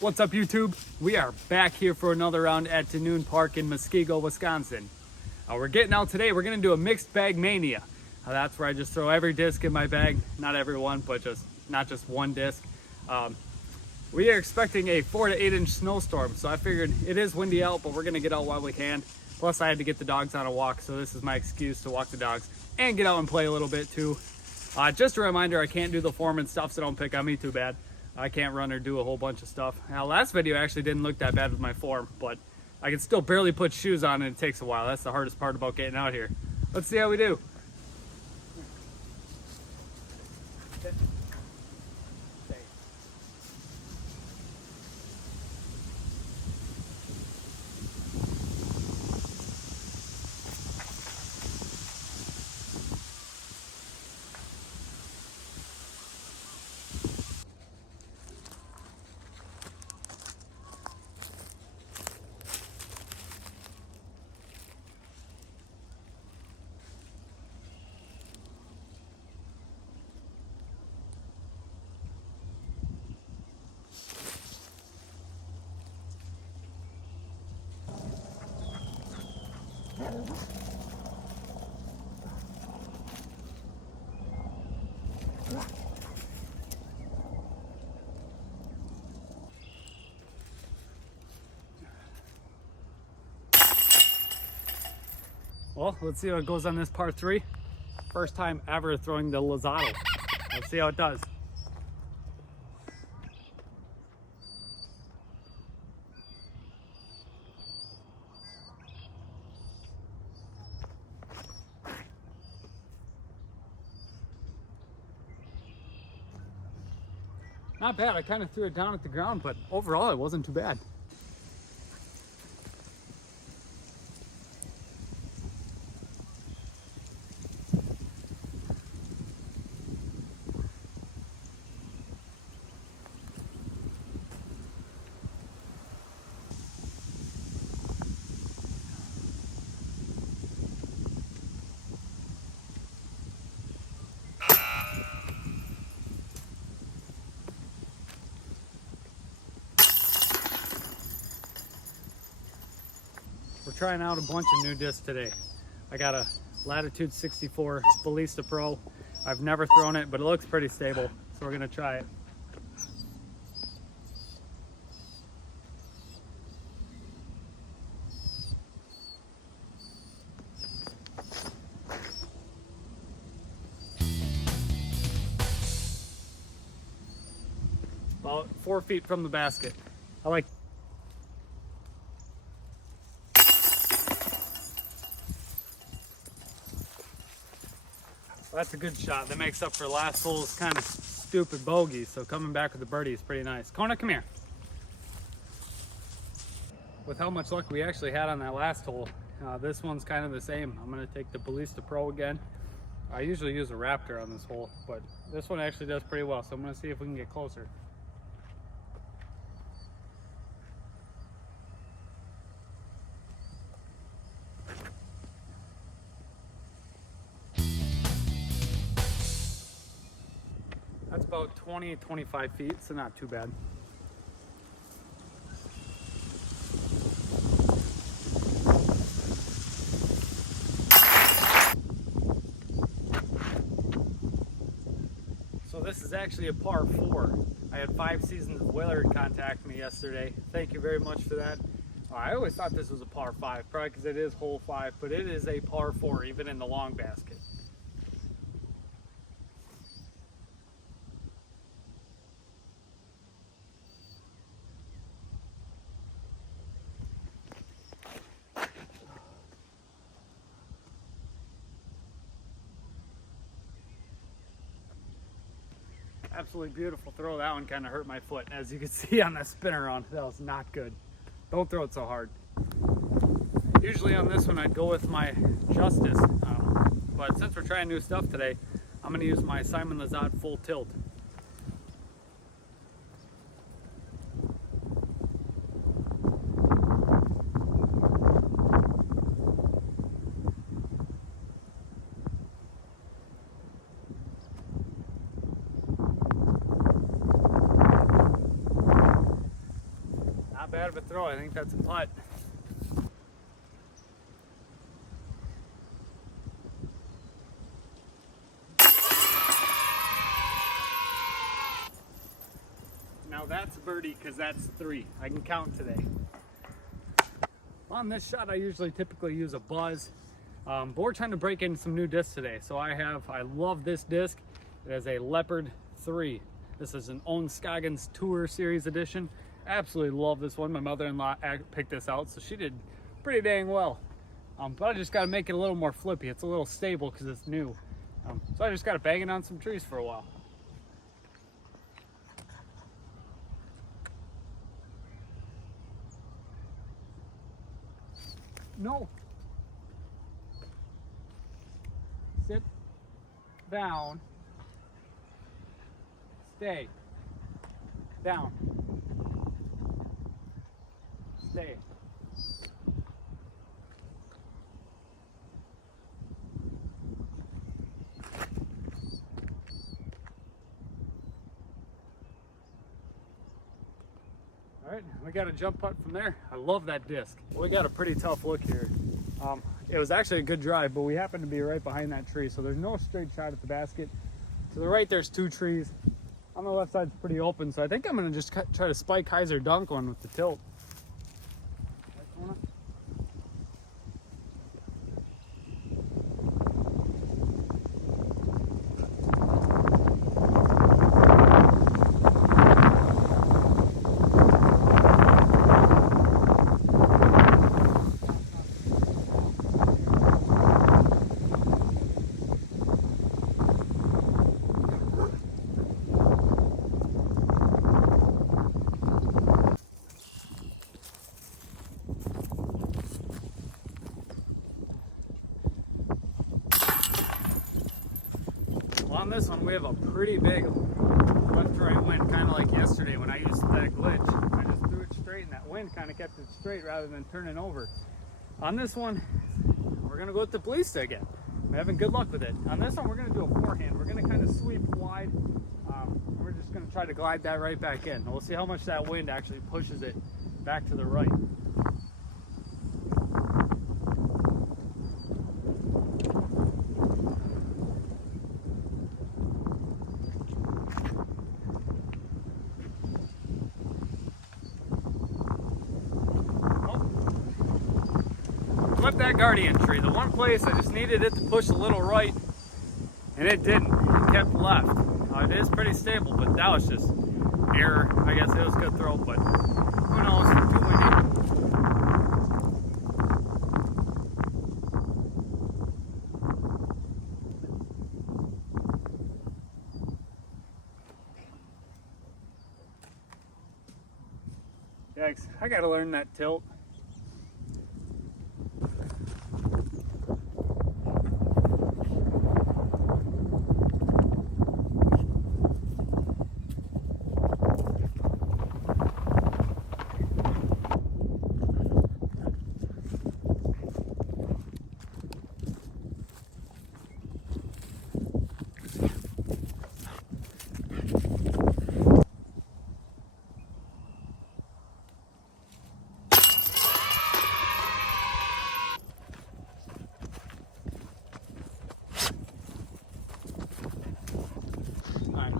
What's up, YouTube? We are back here for another round at Dunoon Park in Muskego, Wisconsin. We're getting out today. We're gonna do a mixed bag mania. That's where I just throw every disc in my bag. Not every one, but not just one disc. We are expecting a 4 to 8 inch snowstorm, so I figured it is windy out, but we're gonna get out while we can. Plus, I had to get the dogs on a walk, so this is my excuse to walk the dogs and get out and play a little bit too. Just a reminder, I can't do the form and stuff, so don't pick on me too bad. I can't run or do a whole bunch of stuff. Now, last video actually didn't look that bad with my form, but I can still barely put shoes on and it takes a while. That's the hardest part about getting out here. Let's see how we do. Well, let's see how it goes on this par 3. First time ever throwing the Lozado. Let's see how it does. Not bad. I kind of threw it down at the ground, but overall it wasn't too bad. We're trying out a bunch of new discs today. I got a Latitude 64 Ballista Pro. I've never thrown it, but it looks pretty stable, so we're gonna try it. About 4 feet from the basket. I like. That's a good shot. That makes up for last hole's kind of stupid bogey. So coming back with the birdie is pretty nice. Kona, come here. With how much luck we actually had on that last hole, this one's kind of the same. I'm going to take the Ballista Pro again. I usually use a Raptor on this hole, but this one actually does pretty well. So I'm going to see if we can get closer. That's about 20-25 feet, so not too bad. So this is actually a par 4. I had 5 Seasons of Willard contact me yesterday. Thank you very much for that. I always thought this was a par 5, probably because it is hole 5, but it is a par 4 even in the long basket. Absolutely beautiful throw. That one kind of hurt my foot. As you can see on the spin around, that was not good. Don't throw it so hard. Usually on this one I'd go with my Justice, but since we're trying new stuff today, I'm going to use my Simon Lizotte full tilt. Not bad of a throw. I think that's a putt. Now that's a birdie because that's 3. I can count today. On this shot, I typically use a Buzz, but we're trying to break in some new discs today. So I love this disc. It has a Leopard 3. This is an Owen Scoggins Tour Series edition. Absolutely love this one. My mother-in-law picked this out, so she did pretty dang well. But I just got to make it a little more flippy. It's a little stable because it's new. So I just got to bang it on some trees for a while. No. Sit down. Stay. Down. Stay. All right, we got a jump putt from there. I love that disc. We got a pretty tough look here. It was actually a good drive, but we happened to be right behind that tree, so there's no straight shot at the basket. To the right, there's 2 trees. On the left side, it's pretty open, so I think I'm gonna just try to spike Kaiser dunk one with the tilt. On this one, we have a pretty big left to right wind, kind of like yesterday when I used that glitch. I just threw it straight and that wind kind of kept it straight rather than turning over. On this one, we're going to go with the Balista again. We're having good luck with it. On this one, we're going to do a forehand. We're going to kind of sweep wide. We're just going to try to glide that right back in. We'll see how much that wind actually pushes it back to the right. Flip that guardian tree. The one place I just needed it to push a little right, and it didn't. It kept left. It is pretty stable, but that was just error. I guess it was a good throw, but who knows? Too windy. Yikes, I gotta learn that tilt.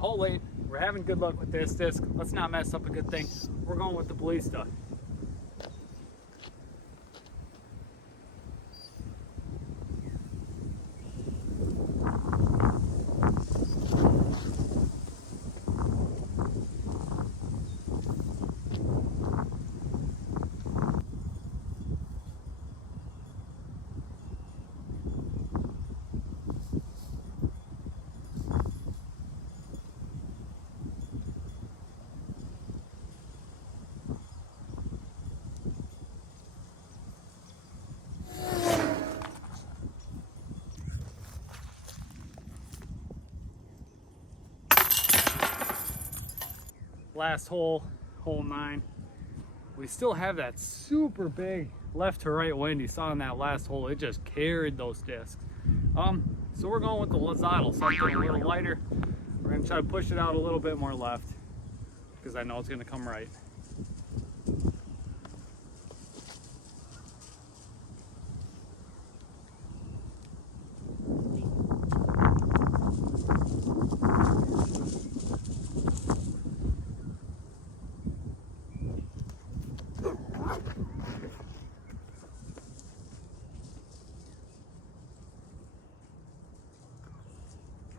Hole 8, we're having good luck with this disc. Let's not mess up a good thing. We're going with the Balista. Last hole, hole 9. We still have that super big left to right wind you saw in that last hole. It just carried those discs. So we're going with the Lozado, something a little lighter. We're gonna try to push it out a little bit more left because I know it's gonna come right.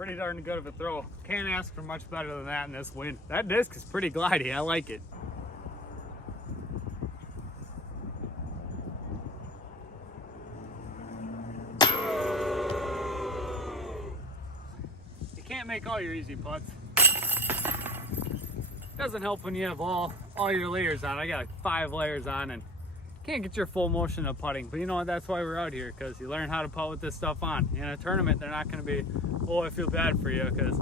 pretty darn good of a throw. Can't ask for much better than that in this wind. That disc is pretty glidey. I like it. You can't make all your easy putts. Doesn't help when you have all your layers on. I got like 5 layers on and can't get your full motion of putting. But you know what? That's why we're out here, because you learn how to putt with this stuff on. In a tournament, they're not going to be, oh, I feel bad for you because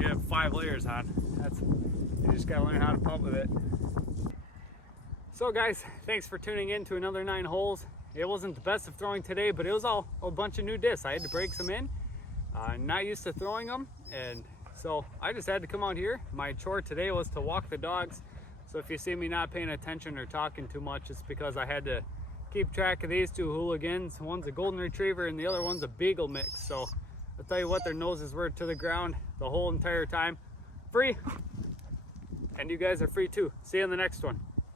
you have 5 layers on. You just got to learn how to putt with it. So guys, thanks for tuning in to another 9 holes. It wasn't the best of throwing today, but it was all a bunch of new discs. I had to break some in. Not used to throwing them, and so I just had to come out here. My chore today was to walk the dogs. So if you see me not paying attention or talking too much, it's because I had to keep track of these 2 hooligans. One's a golden retriever and the other one's a beagle mix. So I'll tell you what, their noses were to the ground the whole entire time. Free. And you guys are free too. See you in the next one.